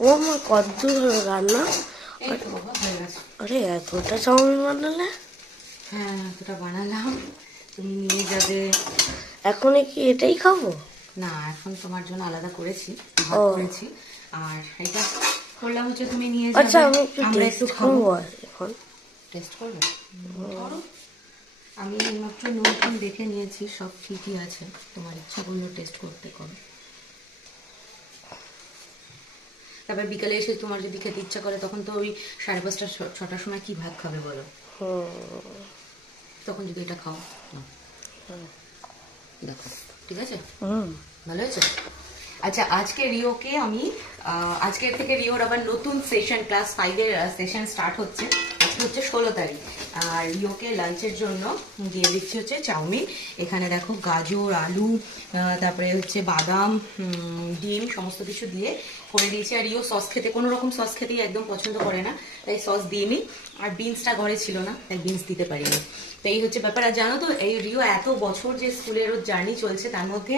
ও আমার কত দূর হলো রান্না আরে এতটা চাউমিন বানালে? হ্যাঁ এতটা বানালাম। তুমি নিয়ে যাবে। এখনই কি এটাই খাব? না এখন তোমার জন্য আলাদা করেছি ভাত করেছি। আর এটা করলাম হচ্ছে তুমি নিয়ে আচ্ছা আমি আমরা একটু খাব। এখন। টেস্ট করবে? করো। আমি মাত্র নতুন দেখে নিয়েছি সব ঠিকই আছে। তোমার ইচ্ছা করল টেস্ট করতে করো তারপর বিকালে এসে তোমার যদি খেতে ইচ্ছা করে তখন তো ওই সাড়ে পাঁচটা ছটার সময় কি ভাত খাবে বলো? তখন যদি এটা খাও। দেখো ঠিক আছে? হুম। ভালো হয়েছে? আচ্ছা আজকে রিওকে আমি আজকের থেকে রিওর আবার নতুন সেশন ক্লাস ফাইভের সেশন স্টার্ট হচ্ছে। হচ্ছে ষোলো তারিখ। আর রিওকে লাঞ্চের জন্য দিয়ে দিচ্ছি হচ্ছে চাউমিন। এখানে দেখো গাজর, আলু তারপরে হচ্ছে বাদাম ডিম, সমস্ত কিছু দিয়ে করে দিয়েছি। আর রিও সস খেতে, কোনো রকম সস খেতেই একদম পছন্দ করে না, তাই সস দিইনি। আর বিনসটা ঘরে ছিল না, তাই বিনস দিতে পারিনি। তো এই হচ্ছে ব্যাপার। আর জানো তো, এই রিও এত বছর যে স্কুলের জার্নি চলছে, তার মধ্যে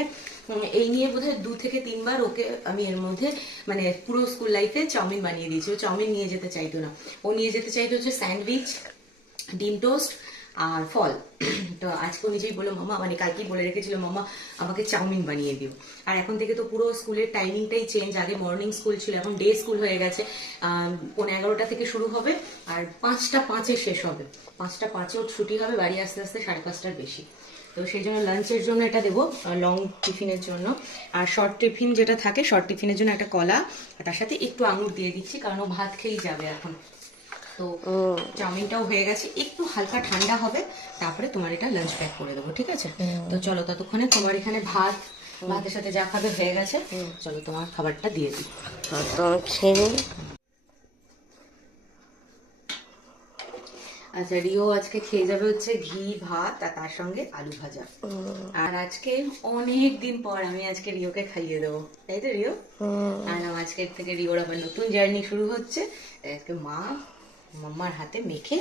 এই নিয়ে বোধহয় দু থেকে তিনবার ওকে আমি এর মধ্যে মানে পুরো স্কুল লাইফে চাউমিন বানিয়ে দিয়েছি। ও চাউমিন নিয়ে যেতে চাইতো না। ও নিয়ে যেতে চাইতো হচ্ছে স্যান্ডউইচ ডিম টোস্ট আর ফল। তো আজকে নিজেই বলল মামা মানে কালকেই বলে রেখেছিল মামা আমাকে চাউমিন বানিয়ে দিও। আর এখন থেকে তো পুরো স্কুলের টাইমিংটাই চেঞ্জ আগে মর্নিং স্কুল ছিল এখন ডে স্কুল হয়ে গেছে। আম, পৌনে এগারোটা থেকে শুরু হবে আর পাঁচটা পাঁচে শেষ হবে। পাঁচটা পাঁচে ওর ছুটি হবে বাড়ি আসতে আসতে সাড়ে পাঁচটার বেশি। তো সেই জন্য লাঞ্চের জন্য এটা দেবো লং টিফিনের জন্য। আর শর্ট টিফিন যেটা থাকে শর্ট টিফিনের জন্য একটা কলা আর তার সাথে একটু আঙুর দিয়ে দিচ্ছি কারণ ও ভাত খেয়েই যাবে এখন। তো চাউমিনটাও হয়ে গেছে একটু হালকা ঠান্ডা হবে তারপরে তোমার এটা লাঞ্চ প্যাক করে দেবো ঠিক আছে? তো চলো ততক্ষণে তোমার এখানে ভাত ভাতের সাথে যা খাবে হয়ে গেছে চলো তোমার খাবারটা দিয়ে দিই। তো খেয়ে আচ্ছা রিও আজকে খেয়ে যাবে হচ্ছে ঘি ভাত আর তার সঙ্গে আলু ভাজা। আর আজকে অনেক দিন পর আমি আজকে রিওকে খাইয়ে দেবো। তাই তো রিও? আর আজকের থেকে রিওর আবার নতুন জার্নি শুরু হচ্ছে। আজকে মা মাম্মার হাতে মেখে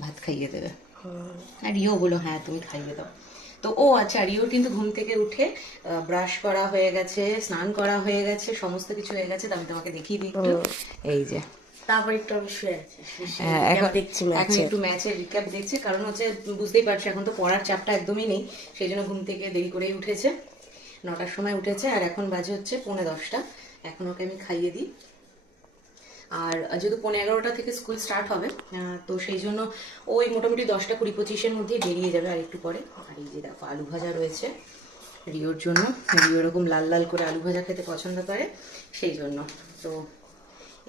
ভাত খাইয়ে দেবে। আর রিও বলো হ্যাঁ তুমি খাইয়ে দাও। তো ও আচ্ছা রিও কিন্তু ঘুম থেকে উঠে ব্রাশ করা হয়ে গেছে স্নান করা হয়ে গেছে সমস্ত কিছু হয়ে গেছে তো আমি তোমাকে দেখিয়ে দিই। এই যে তারপর একটু আমি শুয়ে আছি। হ্যাঁ, এখন দেখছি এখন ম্যাচে একটু ম্যাচের রিক্যাপ দেখছে কারণ হচ্ছে বুঝতেই পারছ এখন তো পড়ার চাপটা একদমই নেই সেই জন্য ঘুম থেকে দেরি করেই উঠেছে। নটার সময় উঠেছে আর এখন বাজে হচ্ছে পৌনে দশটা। এখন ওকে আমি খাইয়ে দিই। আর যেহেতু পৌনে এগারোটা থেকে স্কুল স্টার্ট হবে তো সেই জন্য ওই মোটামুটি দশটা কুড়ি পঁচিশের মধ্যেই বেরিয়ে যাবে আর একটু পরে। আর এই যে দেখো আলু ভাজা রয়েছে রিওর জন্য। রিও এরকম লাল লাল করে আলু ভাজা খেতে পছন্দ করে সেই জন্য। তো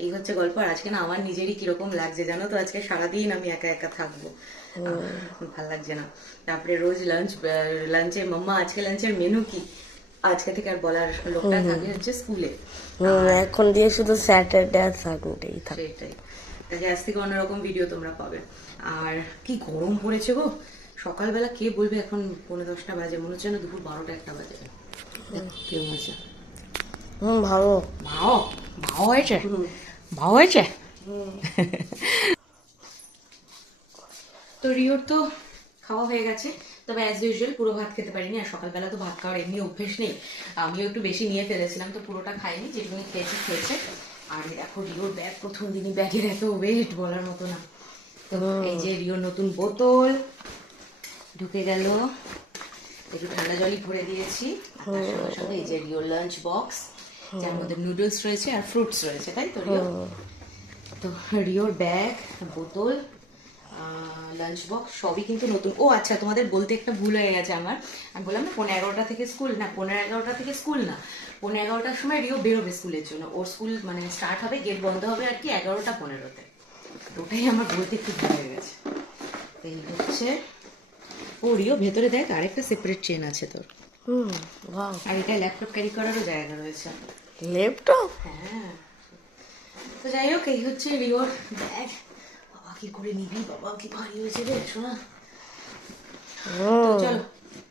এই হচ্ছে গল্প আর আজকে না আমার নিজেরই কীরকম লাগছে জানো তো? আজকে সারাদিন আমি একা একা থাকব। ভালো লাগছে না। তারপরে রোজ লাঞ্চ লাঞ্চে মাম্মা আজকে লাঞ্চের মেনু কি? আজকে থেকে আর বলার লোকটা থাকে হচ্ছে স্কুলে এখন দিয়ে শুধু স্যাটারডে আর সানডেই থাকে। সেটাই। তাকে আজ থেকে অন্যরকম ভিডিও তোমরা পাবে। আর কি গরম পড়েছে গো? সকালবেলা কে বলবে এখন পনেরো দশটা বাজে? মনে হচ্ছে না দুপুর বারোটা একটা বাজে। কেমন আছে ভালো। ভাও? ভাও হয়েছে? ভাও হয়েছে তো রিওর তো খাওয়া হয়ে গেছে তবে অ্যাজ ইউজুয়াল পুরো ভাত খেতে পারিনি আর সকালবেলা তো ভাত খাওয়ার এমনি অভ্যেস নেই। আমিও একটু বেশি নিয়ে ফেলেছিলাম তো পুরোটা খাইনি যেটুকুনি খেয়েছি খেয়েছে। আর দেখো রিওর ব্যাগ প্রথম দিনই ব্যাগের এত ওয়েট বলার মতো না। তো এই যে রিওর নতুন বোতল ঢুকে গেল। একটু ঠান্ডা জলই ভরে দিয়েছি। সঙ্গে সঙ্গে এই যে রিওর লাঞ্চ বক্স যার মধ্যে নুডলস রয়েছে আর ফ্রুটস রয়েছে তাই তো রিও তো রিওর ব্যাগ বোতল লাঞ্চ বক্স সবই কিন্তু নতুন। ও আচ্ছা তোমাদের বলতে একটা ভুল হয়ে গেছে আমার। আমি বললাম না পনেরো এগারোটা থেকে স্কুল না পনেরো এগারোটা থেকে স্কুল না। পনেরো এগারোটার সময় রিও বেরোবে স্কুলের জন্য। ওর স্কুল মানে স্টার্ট হবে গেট বন্ধ হবে আর কি এগারোটা পনেরোতে। তো ওটাই আমার বলতে একটু ভুল হয়ে গেছে। এই হচ্ছে ও রিও ভেতরে দেখ আরেকটা সেপারেট চেন আছে তোর। হুম আর এটা ল্যাপটপ ক্যারি করারও জায়গা রয়েছে। ল্যাপটপ হ্যাঁ। তো যাই হোক এই হচ্ছে রিওর ব্যাগ বাবা কি করে নিবি? বাবা কি ভারী হয়েছে রে শোনা চলো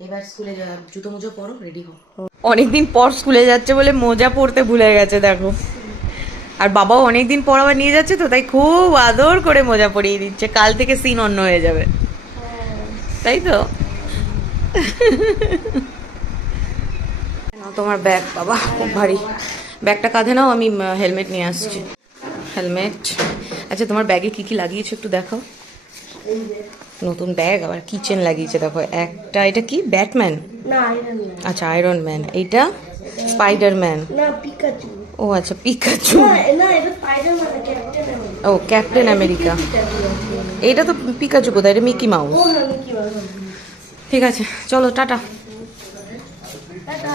এবার স্কুলে যা জুতো মুজো পরো রেডি হও। অনেকদিন পর স্কুলে যাচ্ছে বলে মোজা পরতে ভুলে গেছে দেখো। আর বাবাও অনেকদিন পর আবার নিয়ে যাচ্ছে তো তাই খুব আদর করে মোজা পরিয়ে দিচ্ছে। কাল থেকে সিন অন্য হয়ে যাবে। তাই তো? তোমার ব্যাগ বাবা খুব ভারী। ব্যাগটা কাঁধে নাও আমি হেলমেট নিয়ে আসছি। হেলমেট। আচ্ছা তোমার ব্যাগে কি কি লাগিয়েছো একটু দেখাও। নতুন ব্যাগ আবার কিচেন লাগিয়েছে দেখো একটা এটা কি? ব্যাটম্যান? আচ্ছা আয়রন ম্যান। এইটা? স্পাইডারম্যান। ও আচ্ছা পিকাচু। এটা ও ক্যাপ্টেন আমেরিকা। এইটা তো পিকাচু কোথায়? এটা মিকি মাউস। ঠিক আছে চলো টাটা। টাটা